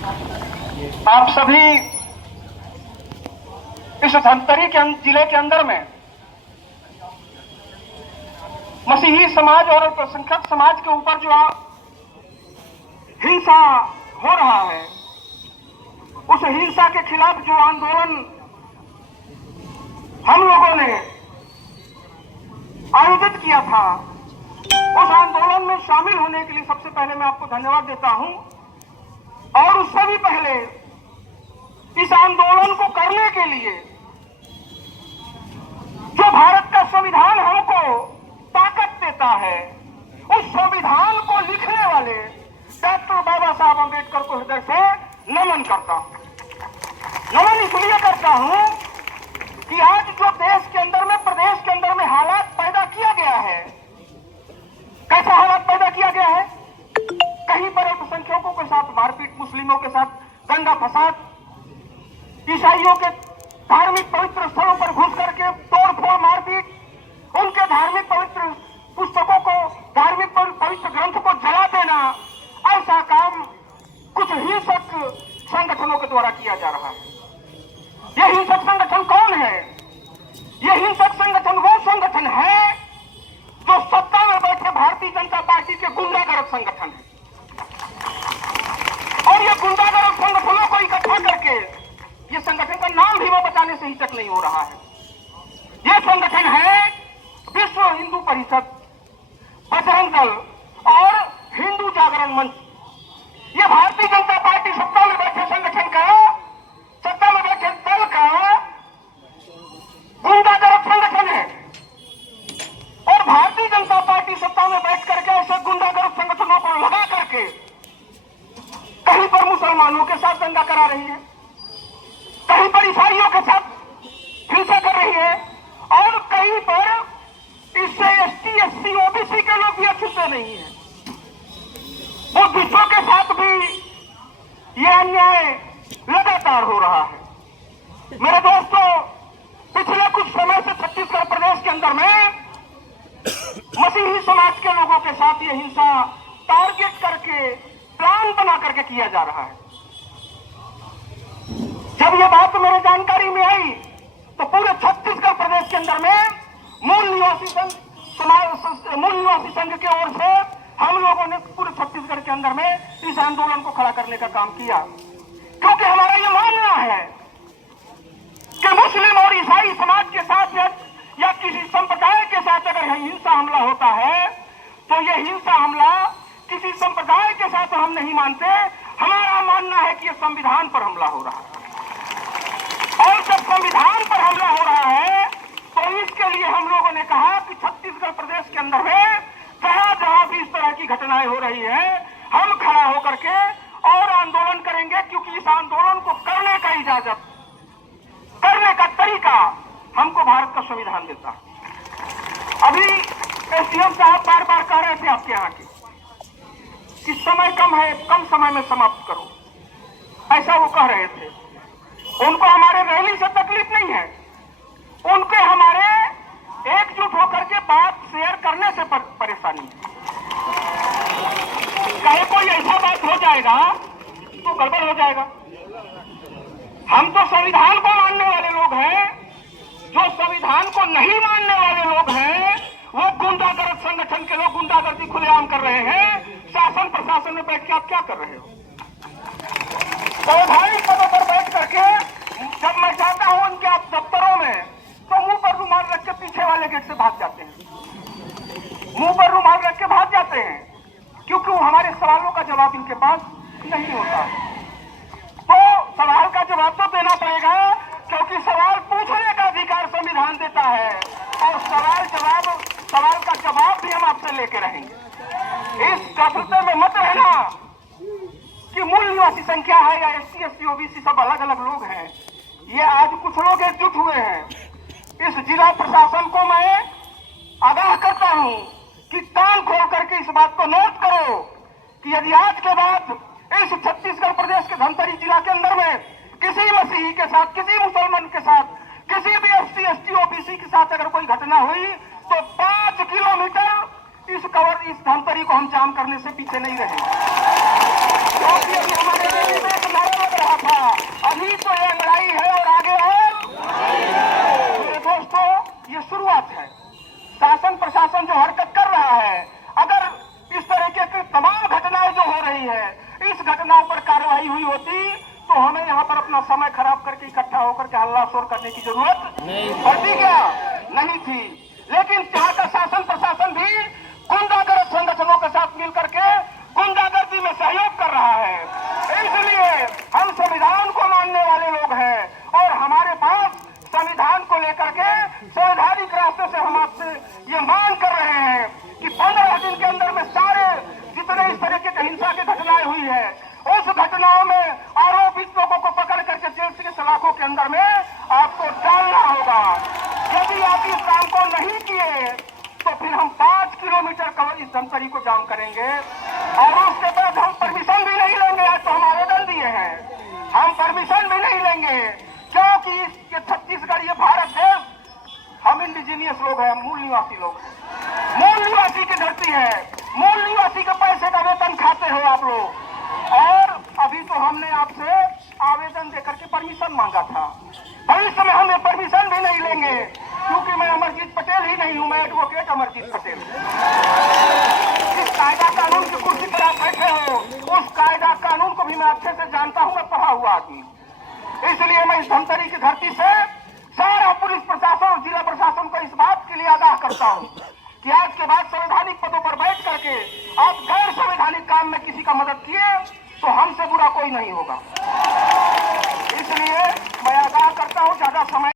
आप सभी इस धमतरी के जिले के अंदर में मसीही समाज और अल्पसंख्यक समाज के ऊपर जो हिंसा हो रहा है, उस हिंसा के खिलाफ जो आंदोलन हम लोगों ने आयोजित किया था, उस आंदोलन में शामिल होने के लिए सबसे पहले मैं आपको धन्यवाद देता हूं। और उससे भी पहले इस आंदोलन को करने के लिए जो भारत का संविधान हमको ताकत देता है, उस संविधान को लिखने वाले डॉक्टर बाबा साहब अम्बेडकर को हृदय से नमन करता हूं। नमन इसलिए करता हूं कि आज जो देश के अंदर में, प्रदेश के अंदर में हालात पैदा किया गया है, कैसा हालात पैदा किया गया है? कहीं पर अल्पसंख्यकों के साथ मारपीट, मुस्लिमों के साथ दंगा फसाद, ईसाइयों के धार्मिक पवित्र स्थलों पर घुस करके तोड़फोड़ मारपीट, उनके धार्मिक पवित्र पुस्तकों को, धार्मिक पवित्र ग्रंथ को जला देना, ऐसा काम कुछ हिंसक संगठनों के द्वारा किया जा रहा है। यह हिंसक संगठन कौन है? यह हिंसक संगठन वो संगठन है जो सत्ता में बैठे भारतीय जनता पार्टी के गुंडागर्द संगठन है। और ये गुंडागर्द संगठनों को इकट्ठा करके, ये संगठन का नाम भी वो बताने से हिचक नहीं हो रहा है। ये संगठन है विश्व हिंदू परिषद, बजरंग दल और हिंदू जागरण मंच। ये भारतीय जनता पार्टी सत्ता में बैठे संगठन का, सत्ता में बैठे दल का गुंडागर्द संगठन है। और भारतीय जनता पार्टी सत्ता में बैठ करके ऐसे गुंडागर्द संगठनों को लगा करके कहीं पर मुसलमानों के साथ दंगा करा रही है, कहीं पर ईसाइयों के साथ हिंसा कर रही है, और कहीं पर इससे एसटी, एससी, ओबीसी के लोग भी अछूते नहीं है। बुद्धिस्टों के साथ भी यह अन्याय लगातार हो रहा है। मेरे दोस्तों, पिछले कुछ समय से छत्तीसगढ़ प्रदेश के अंदर में मसीही समाज के लोगों के साथ यह हिंसा टारगेट करके, प्लान बना करके किया जा रहा है। जब यह बात मेरे जानकारी में आई तो पूरे छत्तीसगढ़ प्रदेश के अंदर में मूल निवासी संघ की ओर से हम लोगों ने पूरे छत्तीसगढ़ के अंदर में इस आंदोलन को खड़ा करने का काम किया, क्योंकि हमारा यह मानना है कि मुस्लिम और ईसाई समाज के साथ या किसी संप्रदाय के साथ अगर हिंसा हमला होता है तो यह हिंसा हमला किसी संप्रदाय के साथ हम नहीं मानते। हमारा मानना है कि यह संविधान पर हमला हो रहा है, और जब संविधान पर हमला हो रहा है तो इसके लिए हम लोगों ने कहा कि छत्तीसगढ़ प्रदेश के अंदर में जहां जहां भी इस तरह की घटनाएं हो रही है, हम खड़ा होकर के और आंदोलन करेंगे, क्योंकि इस आंदोलन को करने का इजाजत, करने का तरीका हमको भारत का संविधान देता है। अभी एसडीएम साहब बार बार कह रहे थे आपके यहाँ के कि समय कम है, कम समय में समाप्त करो, ऐसा वो कह रहे थे। उनको हमारे रैली से तकलीफ नहीं है, उनके हमारे एकजुट होकर के बात शेयर करने से परेशानी है। कहीं कोई ऐसा बात हो जाएगा तो गड़बड़ हो जाएगा। हम तो संविधान को मानने वाले लोग हैं। जो संविधान को नहीं मानने वाले लोग हैं वो गुंडागर्द संगठन के लोग गुंडागर्दी खुलेआम कर रहे हैं। शासन प्रशासन में बैठ के आप क्या कर रहे हो? वैधानिक पदों पर बैठ करके जब मैं जाता हूं उनके आप दफ्तरों में, तो मुंह पर रुमाल रख के पीछे वाले गेट से भाग जाते हैं। मुंह पर रुमाल रख के भाग जाते हैं, क्योंकि हमारे सवालों का जवाब इनके पास नहीं होता। तो सवाल का जवाब तो देना पड़ेगा, क्योंकि सवाल पूछने का अधिकार संविधान देता है, और सवाल का जवाब भी हम आपसे लेके रहेंगे। इस गफलते में मत रहना कि मूल निवासी संख्या है या एससी, एसटी, ओबीसी सब अलग अलग लोग हैं। ये आज कुछ लोग एकजुट हुए हैं। इस जिला प्रशासन को मैं आगाह करता हूं कि कान खोल करके इस बात को नोट करो कि यदि आज के बाद इस छत्तीसगढ़ प्रदेश के धमतरी जिला के अंदर में किसी मसीही के साथ, किसी मुसलमान के साथ, किसी भी एससी, एसटी, ओबीसी के साथ अगर कोई घटना हुई तो 5 किलोमीटर इस धमतरी को हम जाम करने से पीछे नहीं रहेंगे। क्योंकि अभी हमारे इस घटनाओं पर कार्रवाई हुई होती तो हमें यहाँ पर अपना समय खराब करके इकट्ठा होकर के हल्ला शोर करने की जरूरत पड़ती क्या? नहीं थी। लेकिन यहाँ का शासन प्रशासन भी गुंडागर्द संगठनों के साथ मिलकर के गुंडागर्दी में सहयोग कर रहा है। इसलिए हम संविधान को मानने वाले लोग हैं और हमारे पास संविधान को लेकर के संवैधानिक रास्ते से हम आपसे ये मांग कर रहे हैं कि 15 दिन के अंदर में सारे जितने इस तरीके की हिंसा की घटनाएं हुई है उस घटनाओं में आरोपित लोगों को पकड़ करके जेल के सलाखों के अंदर में आपको डालना होगा। यदि आप इस काम को नहीं किए तो फिर हम 5 किलोमीटर का इस धमतरी को जाम करेंगे और उसके बाद हम परमिशन भी नहीं लेंगे। आज तो हम आवेदन दिए हैं, हम परमिशन भी नहीं लेंगे क्योंकि ये छत्तीसगढ़, ये भारत देश, हम इंडिजीनियस लोग हैं, मूल निवासी लोग, मूल निवासी की धरती है, मूल निवासी के पैसे का वेतन खाते हो आप लोग। और अभी तो हमने आपसे आवेदन देकर के परमिशन मांगा था, भविष्य में हम ये परमिशन भी नहीं लेंगे क्योंकि मैं अमरजीत पटेल ही नहीं हूं, मैं एडवोकेट अमरजीत पटेल। इस कायदा कानून की कुर्सी पर आप बैठे हो, उस कायदा कानून को भी मैं अच्छे से जानता हूं, मैं पढ़ा हुआ आदमी। इसलिए मैं इस धमतरी की धरती से सारा पुलिस प्रशासन और जिला प्रशासन को इस बात के लिए आगाह करता हूं कि आज के बाद संवैधानिक पदों पर बैठ करके आप गैर संवैधानिक काम में किसी का मदद किए तो हमसे बुरा कोई नहीं होगा। इसलिए मैं आगाह करता हूं, ज्यादा समय